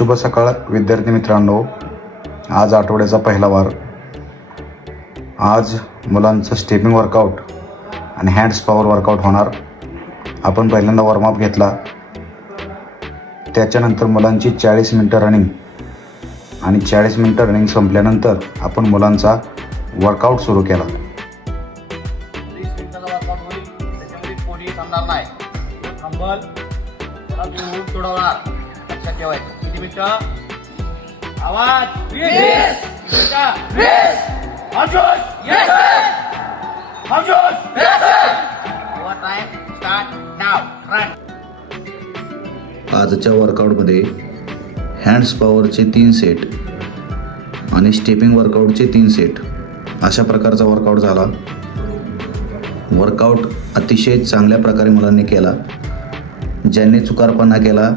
शुभ सकाळ विद्यार्थी मित्रांनो. आज आठवड्याचा पहिला वार. आज मुलांचं स्टेपिंग वर्कआउट आणि हँड्स पॉवर वर्कआउट होणार. आपण पहिल्यांदा वॉर्मअप घेतला, त्याच्यानंतर मुलांची 40 मिनटं रनिंग आणि 40 मिनटं रनिंग संपल्यानंतर आपण मुलांचा वर्कआउट सुरू केला. 30 मिनिटाचा वर्कआउट होईल. त्याच्यामध्ये कोणी थांबणार नाही. तो थांबल त्याला दूर सोडवणार. लक्षात ठेवायचं. किती मिनिटं? आवाज 20 मिनिटं. 20 हमजोश. Yes sir. हमजोश. Yes sir. Your time start now. Run. आजच्या वर्कआउटमध्ये हँड्स पॉवरचे 3 सेट आणि स्टेपिंग वर्कआउटचे 3 सेट अशा प्रकारचा वर्कआउट झाला. वर्कआउट अतिशय चांगल्या प्रकारे मुलांनी केला. ज्यांनी चुकारपणा केला